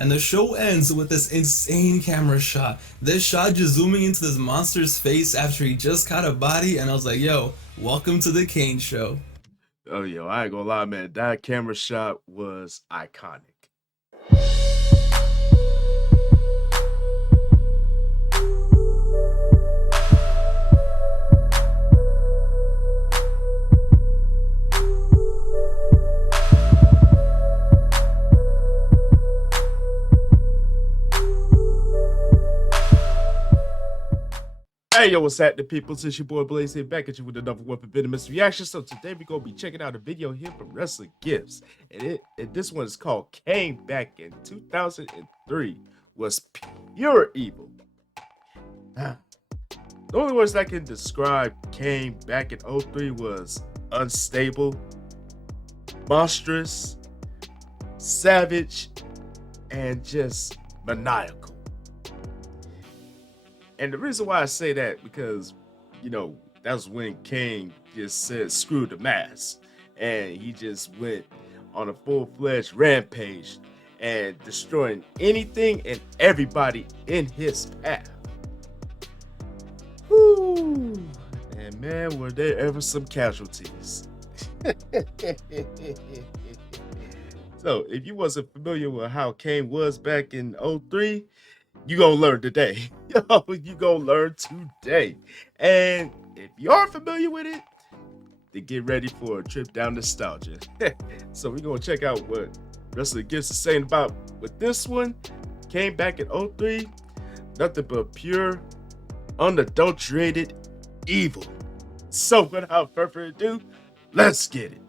And the show ends with this insane camera shot. This shot just zooming into this monster's face after he just caught a body, and I was like, yo, welcome to the Kane show. Oh, yo, I ain't gonna lie, man. That camera shot was iconic. Hey, yo, what's happening, people? It's your boy Blaze here, back at you with another weapon Venomous reaction. So today we're gonna be checking out a video here from Wrestling Gifts, and this one is called Kane back in 2003 was pure evil. Ah, the only words I can describe Kane back in '03 was unstable, monstrous, savage, and just maniacal. And the reason why I say that, because, that's when Kane just said, screw the mask. And he just went on a full-fledged rampage and destroying anything and everybody in his path. Whoo! And man, were there ever some casualties. So, if you wasn't familiar with how Kane was back in '03, you gonna learn today. Yo, you gonna learn today. And if you are familiar with it, then get ready for a trip down nostalgia. So we're gonna check out what Wrestling Gifts is saying about with this one. Came back in '03, nothing but pure, unadulterated evil. So without further ado, let's get it.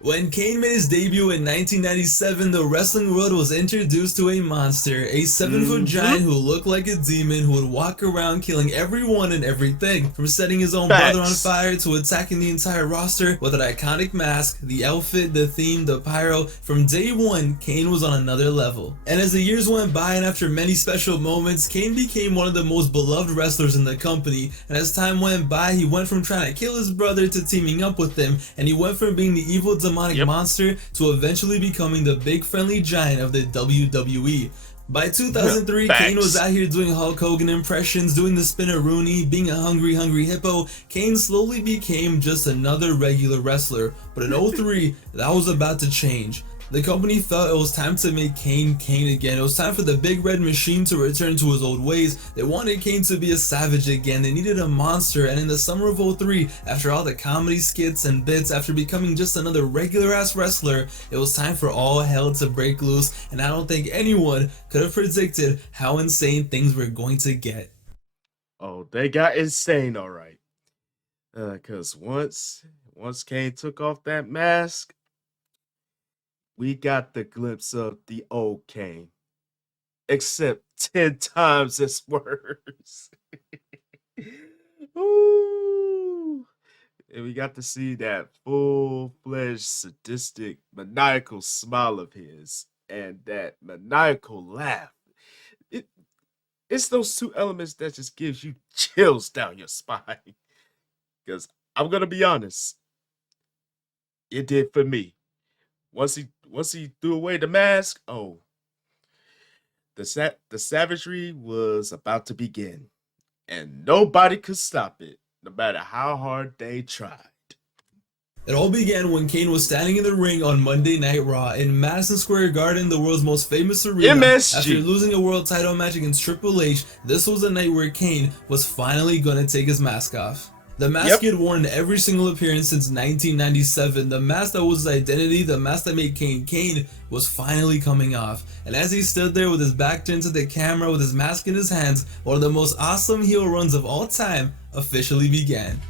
When Kane made his debut in 1997, the wrestling world was introduced to a monster, a 7-foot giant who looked like a demon who would walk around killing everyone and everything, from setting his own brother on fire to attacking the entire roster with an iconic mask, the outfit, the theme, the pyro. From day one, Kane was on another level. And as the years went by and after many special moments, Kane became one of the most beloved wrestlers in the company. And as time went by, he went from trying to kill his brother to teaming up with him, and he went from being the evil demonic monster to eventually becoming the big friendly giant of the WWE. By 2003, Kane was out here doing Hulk Hogan impressions, doing the Spinneroonie, being a hungry hippo. Kane slowly became just another regular wrestler, but in '03, that was about to change. The company felt it was time to make Kane Kane again. It was time for the Big Red Machine to return to his old ways. They wanted Kane to be a savage again. They needed a monster, and in the summer of '03, after all the comedy skits and bits, after becoming just another regular ass wrestler, it was time for all hell to break loose, and I don't think anyone could have predicted how insane things were going to get. Oh, they got insane, all right. Cause once Kane took off that mask, we got the glimpse of the old Kane, except 10 times as worse. Ooh. And we got to see that full-fledged, sadistic, maniacal smile of his and that maniacal laugh. It, it's those two elements that just gives you chills down your spine. Because I'm gonna be honest, it did for me. Once he threw away the mask, oh, the savagery was about to begin, and nobody could stop it, no matter how hard they tried. It all began when Kane was standing in the ring on Monday Night Raw in Madison Square Garden, the world's most famous arena. MSG. After losing a world title match against Triple H, this was the night where Kane was finally gonna take his mask off. The mask he had worn in every single appearance since 1997, the mask that was his identity, the mask that made Kane Kane, was finally coming off. And as he stood there with his back turned to the camera with his mask in his hands, one of the most awesome heel runs of all time officially began.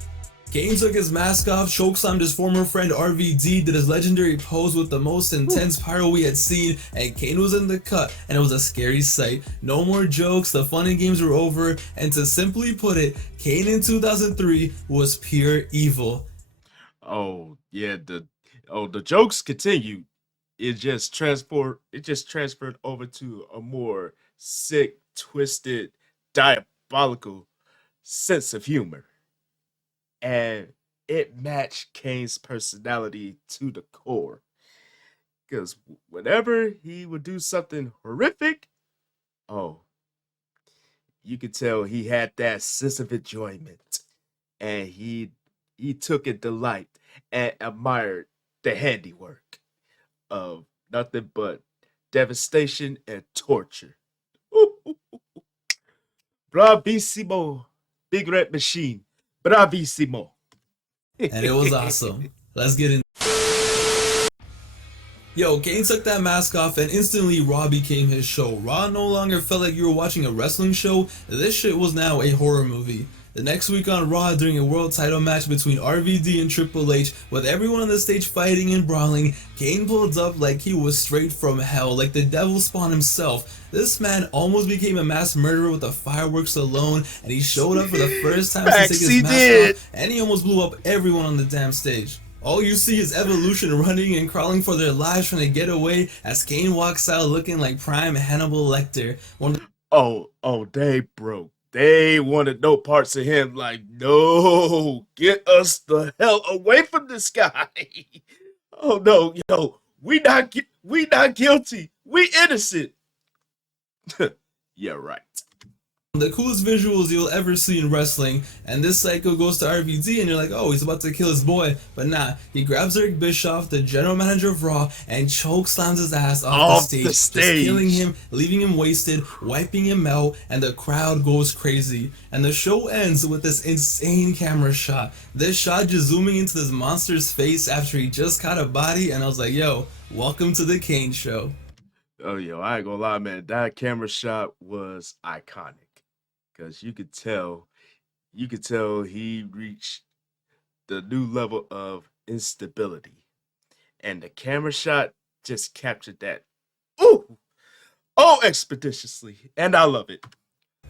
Kane took his mask off, chokeslammed his former friend RVD, did his legendary pose with the most intense pyro we had seen, and Kane was in the cut, and it was a scary sight. No more jokes, the fun and games were over, and to simply put it, Kane in 2003 was pure evil. Oh yeah, the jokes continued. It just transferred over to a more sick, twisted, diabolical sense of humor. And it matched Kane's personality to the core. Because whenever he would do something horrific, oh, you could tell he had that sense of enjoyment, and he took a delight and admired the handiwork of nothing but devastation and torture. Ooh, bravissimo, Big Red Machine, bravissimo. And it was awesome. Let's get in. Yo, Kane took that mask off and instantly Raw became his show. Raw no longer felt like you were watching a wrestling show, this shit was now a horror movie. The next week on Raw, during a world title match between RVD and Triple H, with everyone on the stage fighting and brawling, Kane pulled up like he was straight from hell, like the devil spawn himself. This man almost became a mass murderer with the fireworks alone, and he showed up for the first time since taking his mask off, and he almost blew up everyone on the damn stage. All you see is Evolution running and crawling for their lives trying to get away as Kane walks out looking like prime Hannibal Lecter. They broke. They wanted no parts of him. Like, no, get us the hell away from this guy. Oh no, yo, we not guilty. We innocent. Yeah, right. the coolest visuals you'll ever see in wrestling, and this psycho goes to RVD and you're like, oh, he's about to kill his boy, but nah, he grabs Eric Bischoff, the general manager of Raw, and choke slams his ass off the stage, just killing him, leaving him wasted, wiping him out, and the crowd goes crazy. And the show ends with this insane camera shot. This shot just zooming into this monster's face after he just caught a body, and I was like, yo, welcome to the Kane show. Oh, yo, I ain't gonna lie, man. That camera shot was iconic because you could tell he reached the new level of instability, and the camera shot just captured that. Ooh, oh, expeditiously, and I love it.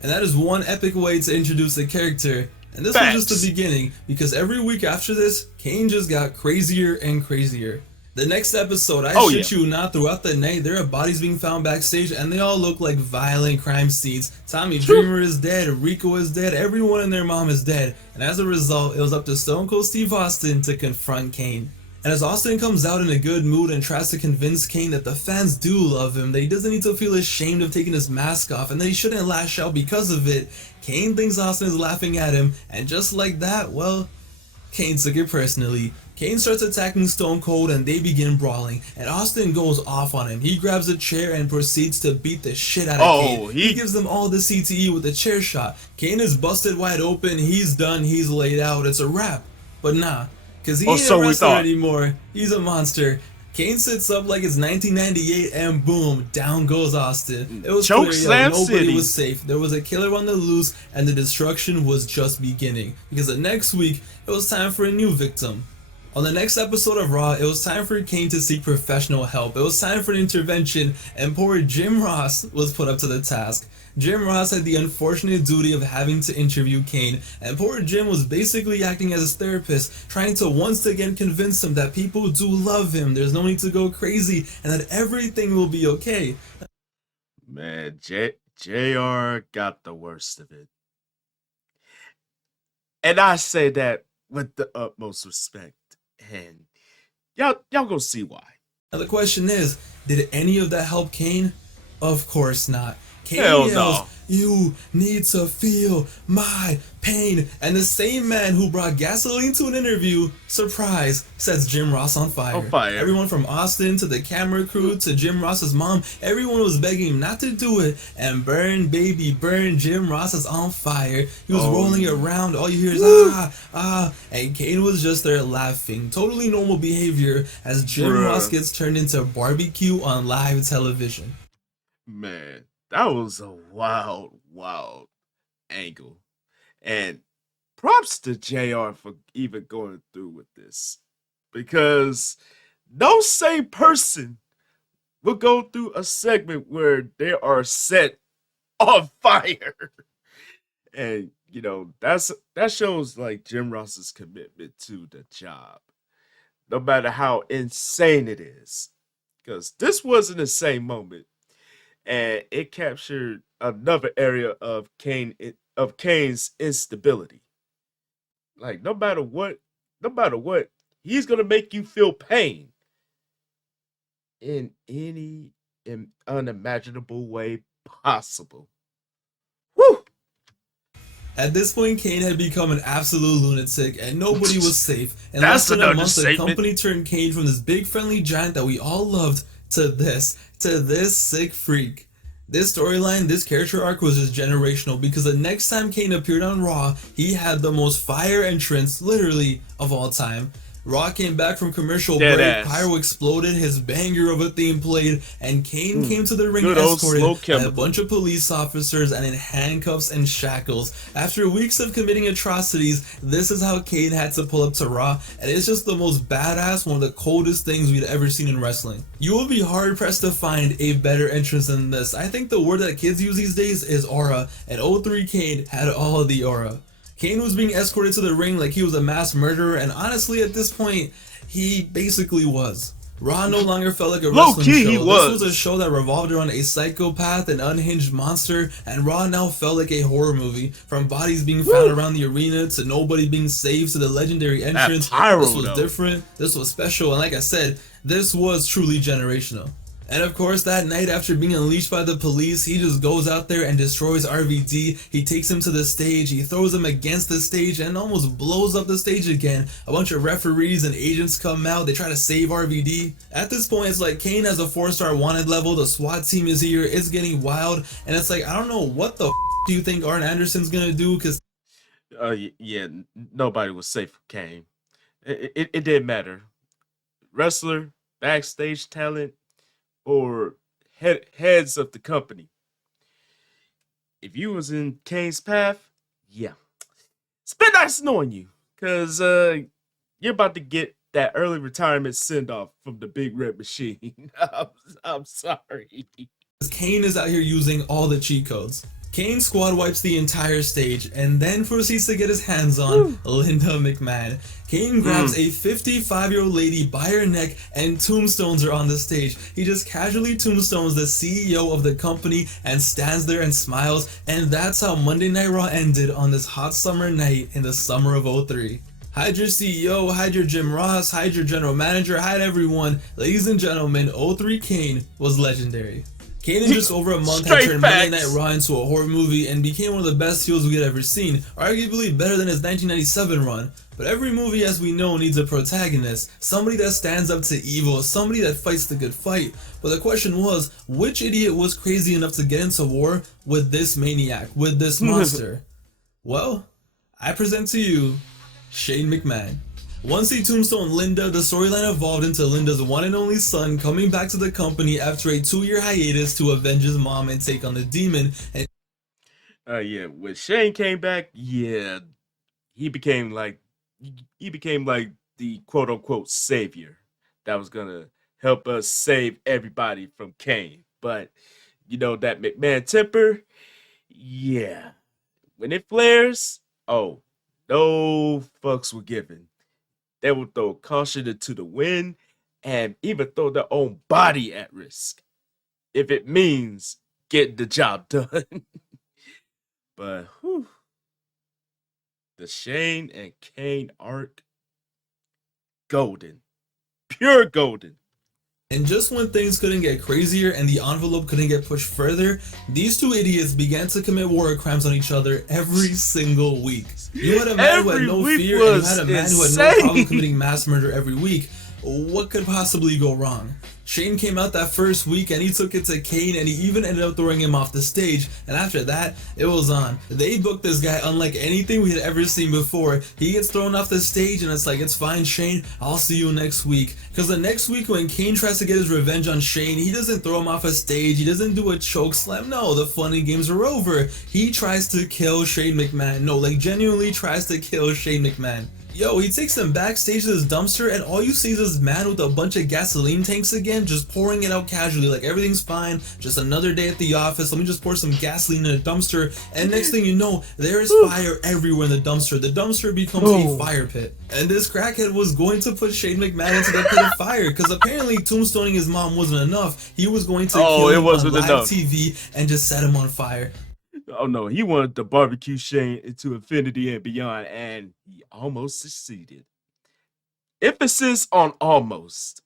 And that is one epic way to introduce the character. And this was just the beginning, because every week after this, Kane just got crazier and crazier. The next episode, shit you not, throughout the night, there are bodies being found backstage, and they all look like violent crime scenes. Tommy Dreamer is dead, Rico is dead, everyone and their mom is dead. And as a result, it was up to Stone Cold Steve Austin to confront Kane. And as Austin comes out in a good mood and tries to convince Kane that the fans do love him, that he doesn't need to feel ashamed of taking his mask off, and that he shouldn't lash out because of it, Kane thinks Austin is laughing at him, and just like that, well, Kane took it personally. Kane starts attacking Stone Cold and they begin brawling, and Austin goes off on him. He grabs a chair and proceeds to beat the shit out of Kane. He gives them all the CTE with a chair shot. Kane is busted wide open, he's done, he's laid out, it's a wrap. But nah, cause he ain't a wrestler anymore, he's a monster. Kane sits up like it's 1998 and boom, down goes Austin. It was Choke clear, nobody was safe. There was a killer on the loose and the destruction was just beginning. Because the next week, it was time for a new victim. On the next episode of Raw, it was time for Kane to seek professional help. It was time for an intervention, and poor Jim Ross was put up to the task. Jim Ross had the unfortunate duty of having to interview Kane, and poor Jim was basically acting as his therapist, trying to once again convince him that people do love him, there's no need to go crazy, and that everything will be okay. Man, JR got the worst of it. And I say that with the utmost respect. And y'all gonna see why. Now the question is, did any of that help Kane? Of course not. Kane Hell yells, no. you need to feel my pain. And the same man who brought gasoline to an interview, surprise, sets Jim Ross on fire. Everyone from Austin to the camera crew to Jim Ross's mom, everyone was begging him not to do it. And burn, baby, burn, Jim Ross is on fire. He was rolling around, all you hear is and Kane was just there laughing. Totally normal behavior as Jim Ross gets turned into barbecue on live television. Man, that was a wild angle. And props to JR for even going through with this. Because no sane person will go through a segment where they are set on fire. And you know, that shows like Jim Ross's commitment to the job. No matter how insane it is. Because this was an insane moment. And it captured another area of Kane's instability. Like no matter what, he's gonna make you feel pain. in any unimaginable way possible. Woo! At this point, Kane had become an absolute lunatic, and nobody was safe. In less That's than an a month, the understatement. company turned Kane from this big friendly giant that we all loved to this sick freak. This storyline, this character arc was just generational because the next time Kane appeared on Raw, he had the most fire entrance, literally, of all time. Raw came back from commercial Dead break, ass. pyro exploded, his banger of a theme played, and Kane Mm. came to the ring Good old escorted slow by a chemical. bunch of police officers and in handcuffs and shackles. After weeks of committing atrocities, this is how Kane had to pull up to Raw, and it's just the most badass, one of the coldest things we'd ever seen in wrestling. You will be hard pressed to find a better entrance than this. I think the word that kids use these days is aura, and 03 Kane had all of the aura. Kane was being escorted to the ring like he was a mass murderer, and honestly, at this point, he basically was. Raw no longer felt like a Low wrestling key, show. he This was a was. show that revolved around a psychopath, an unhinged monster, and Raw now felt like a horror movie. From bodies being found around the arena to nobody being saved to the legendary That entrance, this pyro was though. different, this was special, and like I said, this was truly generational. And of course, that night after being unleashed by the police, he just goes out there and destroys RVD. He takes him to the stage, he throws him against the stage and almost blows up the stage again. A bunch of referees and agents come out, they try to save RVD. At this point, it's like Kane has a 4-star wanted level, the SWAT team is here, it's getting wild, and it's like, I don't know what the do you think Arn Anderson's gonna do, because Yeah, nobody was safe from Kane. It didn't matter. Wrestler, backstage talent, or heads of the company. If you was in Kane's path, yeah, it's been nice knowing you, cause you're about to get that early retirement send off from the Big Red Machine. I'm sorry. Kane is out here using all the cheat codes. Kane squad wipes the entire stage and then proceeds to get his hands on Linda McMahon. Kane grabs a 55-year-old lady by her neck and tombstones her on the stage. He just casually tombstones the CEO of the company and stands there and smiles, and that's how Monday Night Raw ended on this hot summer night in the summer of '03. Hide your CEO, hide your Jim Ross, hide your general manager, hide everyone. Ladies and gentlemen, '03 Kane was legendary. Kane in just over a month had Straight turned Monday Night facts. Raw into a horror movie and became one of the best heels we had ever seen, arguably better than his 1997 run. But every movie, as we know, needs a protagonist, somebody that stands up to evil, somebody that fights the good fight. But the question was, which idiot was crazy enough to get into war with this maniac, with this monster? Well, I present to you Shane McMahon. Once he tombstoned Linda, the storyline evolved into Linda's one and only son coming back to the company after a 2-year hiatus to avenge his mom and take on the demon. And Yeah, when Shane came back, yeah, he became like he became like the quote unquote savior that was gonna help us save everybody from Kane. But you know that McMahon temper, yeah. When it flares, oh, no fucks were given. They will throw caution into the wind and even throw their own body at risk if it means getting the job done. But whew, the Shane and Kane arc, golden, pure golden. And just when things couldn't get crazier and the envelope couldn't get pushed further, these two idiots began to commit war crimes on each other every single week. You had a man who had Every no week fear, and you was had a man who had no problem insane. committing mass murder every week. What could possibly go wrong? Shane came out that first week and he took it to Kane, and he even ended up throwing him off the stage, and after that, it was on. They booked this guy unlike anything we had ever seen before. He gets thrown off the stage and it's like, it's fine Shane, I'll see you next week. Because the next week when Kane tries to get his revenge on Shane, he doesn't throw him off a stage, he doesn't do a choke slam, no, the fun and games are over. He tries to kill Shane McMahon, no, like genuinely tries to kill Shane McMahon. Yo, he takes him backstage to this dumpster and all you see is this man with a bunch of gasoline tanks again, just pouring it out casually, like everything's fine, just another day at the office, let me just pour some gasoline in a dumpster, and next thing you know, there is fire everywhere in the dumpster. The dumpster becomes a fire pit. And this crackhead was going to put Shane McMahon into the pit of fire, because apparently tombstoning his mom wasn't enough. He was going to kill It him on wasn't live enough. TV and just set him on fire. Oh no, he wanted to barbecue Shane into infinity and beyond, and he almost succeeded. Emphasis on almost.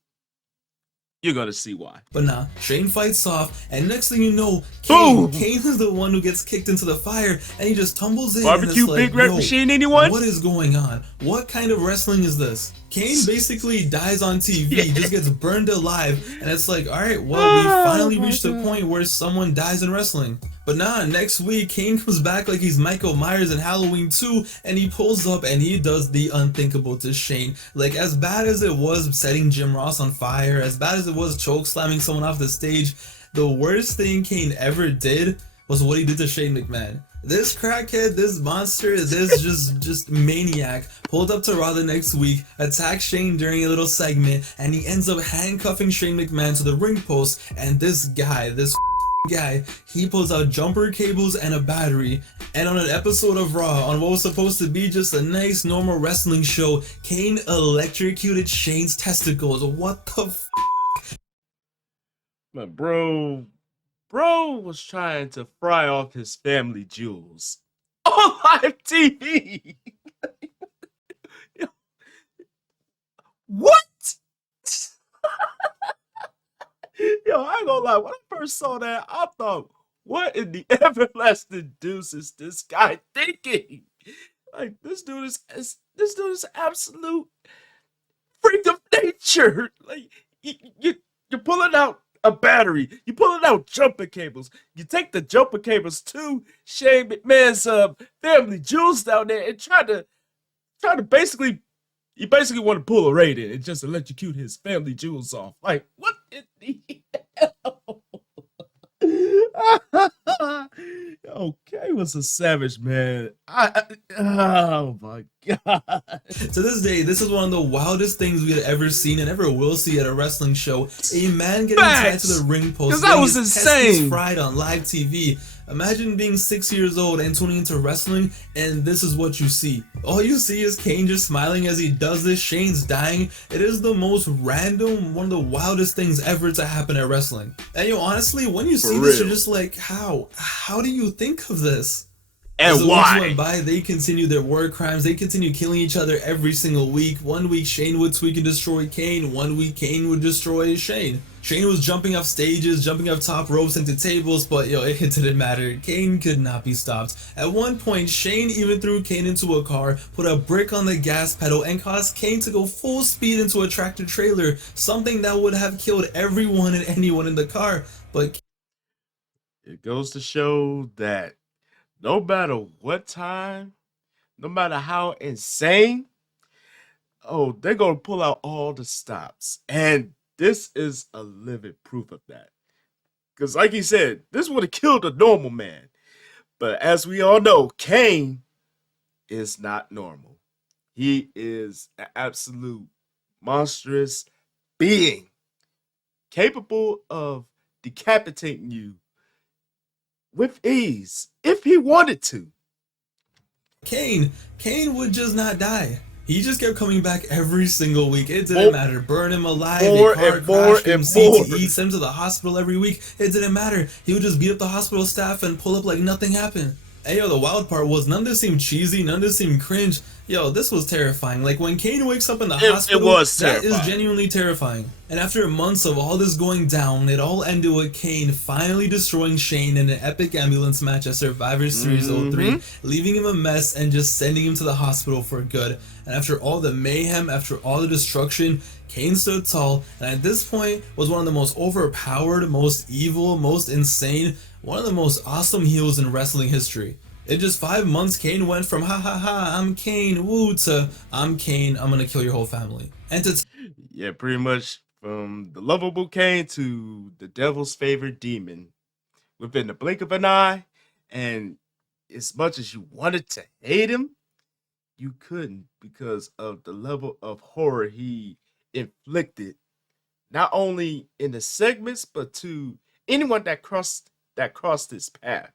You're gonna see why. But nah, Shane fights off, and next thing you know, Boom! Kane is the one who gets kicked into the fire, and he just tumbles in. Barbecue and it's like, Big Red yo, Machine, anyone? what is going on? What kind of wrestling is this? Kane basically dies on TV, just gets burned alive, and it's like, alright, well, we finally reached the point where someone dies in wrestling. But nah, next week, Kane comes back like he's Michael Myers in Halloween 2, and he pulls up and he does the unthinkable to Shane. Like, as bad as it was setting Jim Ross on fire, as bad as it was choke slamming someone off the stage, the worst thing Kane ever did was what he did to Shane McMahon. This crackhead, this monster, this just maniac pulled up to Raw the next week, attacked Shane during a little segment, and he ends up handcuffing Shane McMahon to the ring post, and this guy, he pulls out jumper cables and a battery, and on an episode of Raw, on what was supposed to be just a nice normal wrestling show, Kane electrocuted Shane's testicles. What the f***? But bro was trying to fry off his family jewels on live TV. What? Yo, I ain't gonna lie. When I first saw that, I thought, what in the everlasting deuce is this guy thinking? Like, this dude is absolute freak of nature. Like, you're pulling out a battery, you're pulling out jumper cables. You take the jumper cables to Shane McMahon's family jewels down there and try to basically want to pull a Raiden and just electrocute his family jewels off. Like, what in the hell? Okay, was a savage, man. Oh my god. To this day, this is one of the wildest things we had ever seen and ever will see at a wrestling show. A man getting tied to the ring post, that was insane. Fried on live TV. Imagine being 6 years old and tuning into wrestling, and this is what you see. All you see is Kane just smiling as he does this. Shane's dying. It is the most random, one of the wildest things ever to happen at wrestling. And honestly, when you see this, you're just like, how? How do you think of this? And as the why? weeks went by, they continued their war crimes. They continued killing each other every single week. One week, Shane would tweak and destroy Kane. One week, Kane would destroy Shane. Shane was jumping off stages, jumping off top ropes into tables, but it didn't matter. Kane could not be stopped. At one point, Shane even threw Kane into a car, put a brick on the gas pedal, and caused Kane to go full speed into a tractor trailer, something that would have killed everyone and anyone in the car. But it goes to show that no matter what time, no matter how insane, they're going to pull out all the stops. And this is a living proof of that. Because like he said, this would have killed a normal man. But as we all know, Kane is not normal. He is an absolute monstrous being, capable of decapitating you with ease if he wanted to. Kane would just not die. He just kept coming back every single week. It didn't matter. Burn him alive, a car crash him, CTE, send him to the hospital every week. It didn't matter. He would just beat up the hospital staff and pull up like nothing happened. And the wild part was none of this seemed cheesy, none of this seemed cringe. This was terrifying. Like when Kane wakes up in the hospital, it was terrifying. That is genuinely terrifying. And after months of all this going down, it all ended with Kane finally destroying Shane in an epic ambulance match at Survivor Series 03, leaving him a mess and just sending him to the hospital for good. And after all the mayhem, after all the destruction, Kane stood tall, and at this point was one of the most overpowered, most evil, most insane, one of the most awesome heels in wrestling history. In just 5 months, Kane went from ha ha ha, I'm Kane, woo, to I'm Kane, I'm gonna kill your whole family. And yeah, pretty much from the lovable Kane to the devil's favorite demon within the blink of an eye. And as much as you wanted to hate him, you couldn't because of the level of horror he inflicted, not only in the segments, but to anyone that crossed his path.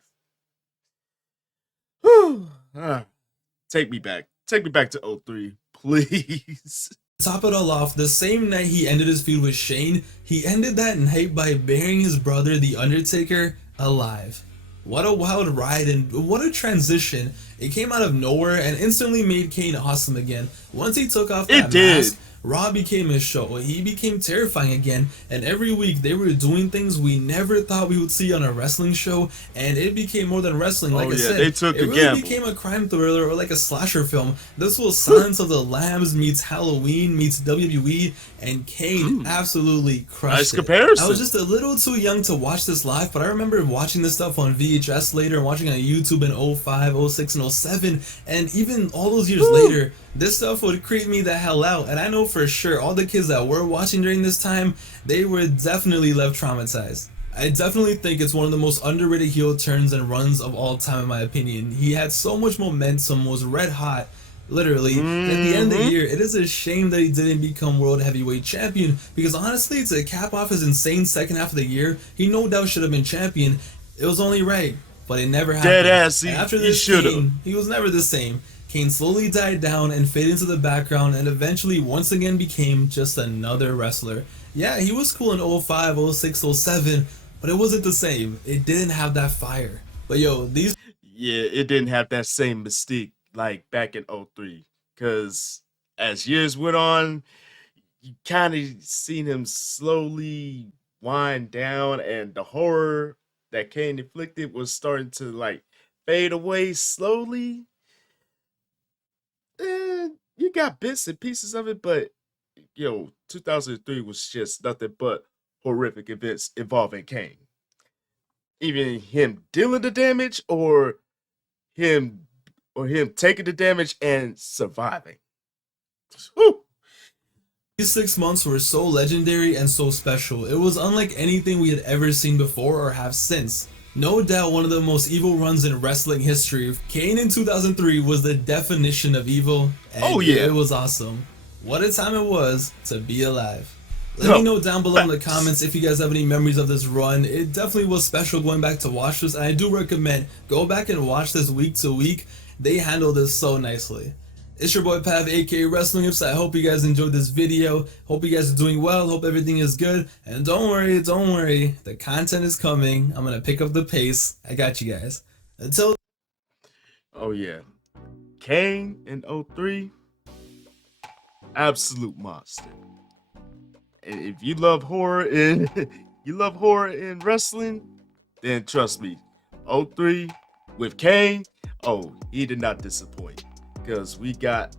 Take me back to 03, please. Top it all off, the same night he ended his feud with Shane, he ended that night by burying his brother, The Undertaker, alive. What a wild ride and what a transition. It came out of nowhere and instantly made Kane awesome again. Once he took off that mask, Raw became his show. He became terrifying again, and every week they were doing things we never thought we would see on a wrestling show, and it became more than wrestling. Like Oh I yeah, said, they took it a really gamble. became a crime thriller or like a slasher film. This was Silence of the Lambs meets Halloween meets WWE, and Kane absolutely crushed Nice it. comparison. I was just a little too young to watch this live, but I remember watching this stuff on VHS later and watching on YouTube in 05, 06, and 07, and even all those years later, this stuff would creep me the hell out. And I know for sure all the kids that were watching during this time, they were definitely left traumatized. I definitely think it's one of the most underrated heel turns and runs of all time in my opinion. He had so much momentum, was red hot, literally. And at the end of the year, it is a shame that he didn't become World Heavyweight Champion, because honestly, to cap off his insane second half of the year, he no doubt should have been champion. It was only right, but it never happened. Dead ass, And after he this, should have. Kane, he was never the same. Kane slowly died down and faded into the background, and eventually once again became just another wrestler. Yeah, he was cool in 05, 06, 07, but it wasn't the same. It didn't have that fire. But yo, these Yeah, it didn't have that same mystique like back in '03. Because as years went on, you kind of seen him slowly wind down, and the horror that Kane inflicted was starting to like fade away slowly. You got bits and pieces of it, but 2003 was just nothing but horrific events involving Kane. Even him dealing the damage, him him taking the damage and surviving. Whew. These 6 months were so legendary and so special. It was unlike anything we had ever seen before or have since. No doubt one of the most evil runs in wrestling history. Kane in 2003 was the definition of evil, and Oh, yeah. it was awesome. What a time it was to be alive. Let me know down below in the Facts. comments if you guys have any memories of this run. It definitely was special going back to watch this, and I do recommend go back and watch this week to week. They handled this so nicely. It's your boy Pav, aka Wrestling Hips. I hope you guys enjoyed this video. Hope you guys are doing well. Hope everything is good. And don't worry, the content is coming. I'm gonna pick up the pace. I got you guys. Until Oh yeah. Kane in '03, absolute monster. And if you love horror in wrestling, then trust me, '03 with Kane, oh, he did not disappoint. Because we got,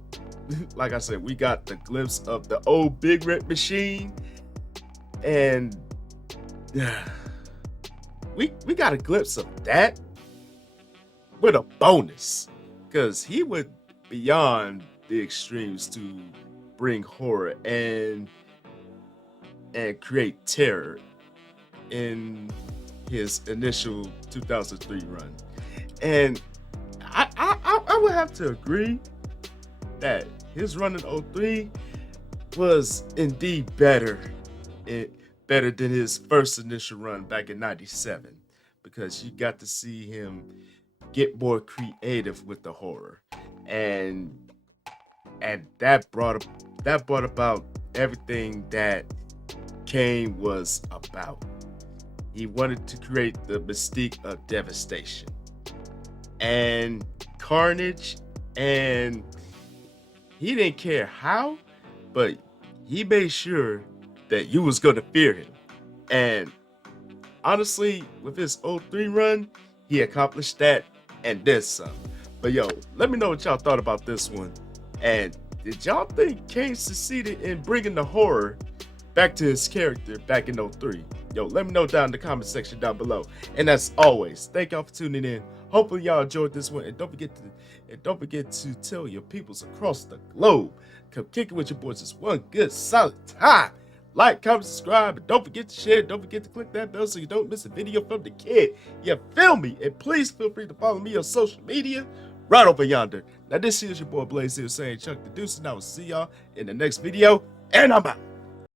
like I said, we got the glimpse of the old Big Red Machine, and we got a glimpse of that with a bonus, because he went beyond the extremes to bring horror and create terror in his initial 2003 run. And I would have to agree that his run in '03 was indeed better than his first initial run back in '97, because you got to see him get more creative with the horror, and that brought about everything that Kane was about. He wanted to create the mystique of devastation and carnage, and he didn't care how, but he made sure that you was gonna fear him. And honestly, with his '03 run, he accomplished that and then some. But yo, let me know what y'all thought about this one. And did y'all think Kane succeeded in bringing the horror back to his character back in '03? Yo, let me know down in the comment section down below. And as always, thank y'all for tuning in. Hopefully y'all enjoyed this one, and don't forget to tell your peoples across the globe. Come kick it with your boys. It's one good solid time. Like, comment, subscribe, and don't forget to share. Don't forget to click that bell so you don't miss a video from the kid. You feel me? And please feel free to follow me on social media right over yonder. Now this is your boy Blaze here saying Chuck the Deuce, and I will see y'all in the next video, and I'm out.